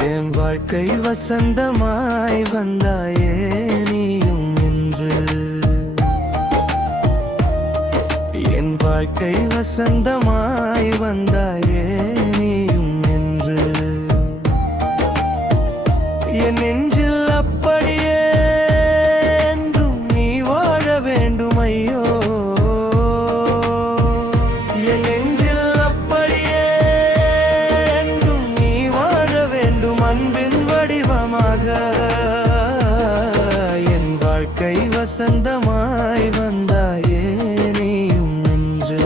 என் வாழ்க்கை வசந்தமாய் வந்தாயே நீயும் என்று. என் வாழ்க்கை வசந்தமாய் வந்தாயே நீயும் என்று. என் நெஞ்சில் அப்படியே என்றும் நீ வாழ வேண்டும் ஐயோ. என் நெஞ்சில் அப்படியே என்றும் நீ வாழ வேண்டும் அன்பின் வடிவமாக. என் வாழ்க்கை வசந்தமாய் வந்தாயே நீயும் என்று.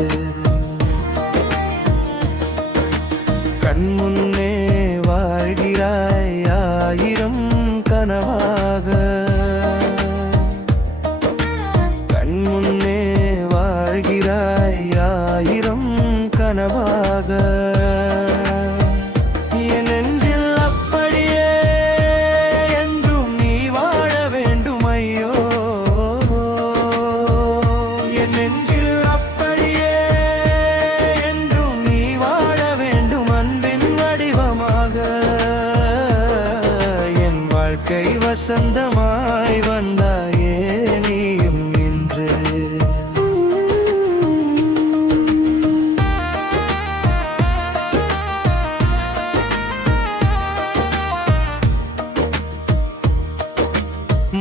கண் முன்னே வாழ்கிறாய் ஆயிரம் கனவாக. கண் முன்னே வாழ்கிறாய் ஆயிரம் கனவாக. என் நெஞ்சில் அப்படியே என்றும் நீ வாழ வேண்டும் ஐயோ. என் நெஞ்சில் அப்படியே என்றும் நீ வாழ வேண்டும் அன்பின் வடிவமாக. என் வாழ்க்கை வசந்தமாய் வந்தாயே நீயும் இன்று.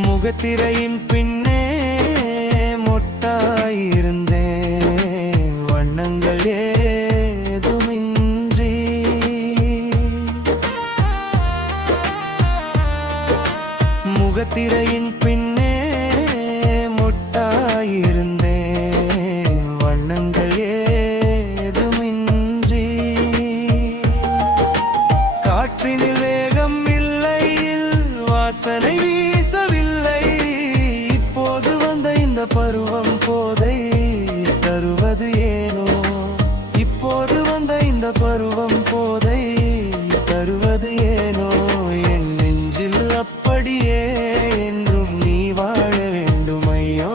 முகத்திரையின் பின்னே மொட்டாயிருந்தேன் வண்ணங்கள் ஏதுமின்றி. முகத்திரையின் பின்னே மொட்டாயிருந்தேன் வண்ணங்கள் ஏதுமின்றி. காற்றினில் வேகம் இல்லை, வாசனை வீசவில்லை. இப்போது வந்த இந்த பருவம் போதை தருவது ஏனோ. இப்போது வந்த இந்த பருவம் போதை தருவது ஏனோ. என் நெஞ்சில் அப்படியே என்றும் நீ வாழ வேண்டும் ஐயோ.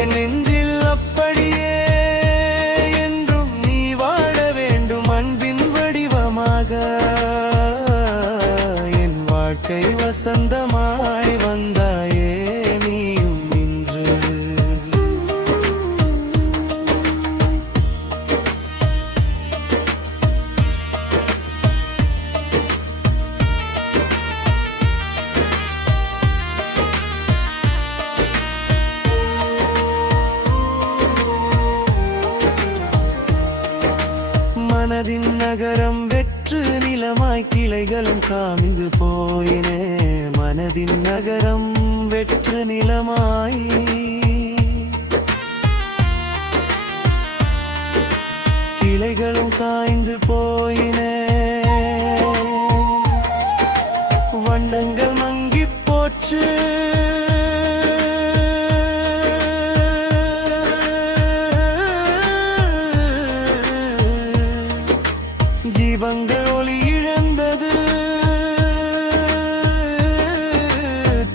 என் நெஞ்சில் அப்படியே என்றும் நீ வாழ வேண்டும் அன்பின் வடிவமாக. என் வாழ்க்கை வசந்தமாய் வந்தாயே நீயும் இன்று. மனதின் நகரம் வெற்று நிலமாய் கிளைகளும் காமிந்து போயினே. மனதின் நகரம் வெற்று நிலமாய் கிளைகளும் காய்ந்து போயினே. வண்ணங்கள் மங்கி போச்சு, ஜீவங்கள் ஒளி இழந்தது.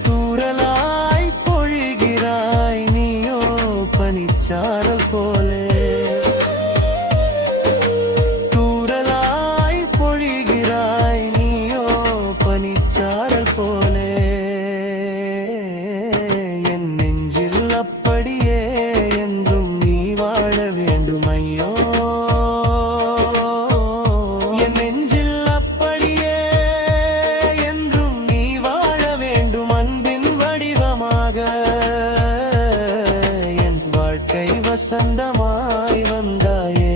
தூறலாய் பொழிகிறாய் நீயோ பனிச்சாரல் போலே. தூறலாய் பொழிகிறாய் நீயோ பனிச்சாரல் போலே. என் நெஞ்சில் அப்படியே என்றும் நீ வாழ வேண்டும் ஐயோ. என் வாழ்க்கை வசந்தமாய் வந்தாயே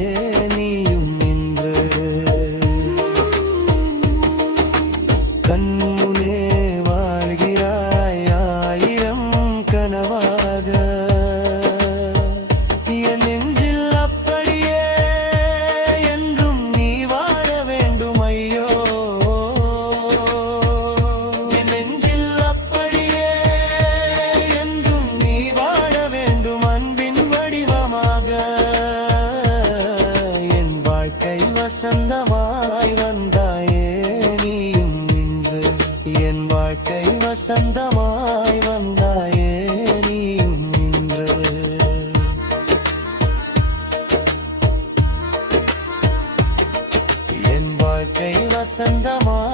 நீயும் இன்று. கண்முனே வாழ்கிறாய் ஆயிரம் கனவாக. என் நெஞ்சில் அப்படியே என்றும் நீ வாழ வேண்டும் ஐயோ. என் நெஞ்சில் அப்படியே என்றும் நீ வாழ வேண்டும் அன்பின் வடிவமாக. என் வாழ்க்கை வசந்தமாய் வந்தாயே நீயும் இன்று. என் வாழ்க்கை வசந்தமாய் வந்தாயே நீயும் இன்று. என் வாழ்க்கை வசந்தமாய்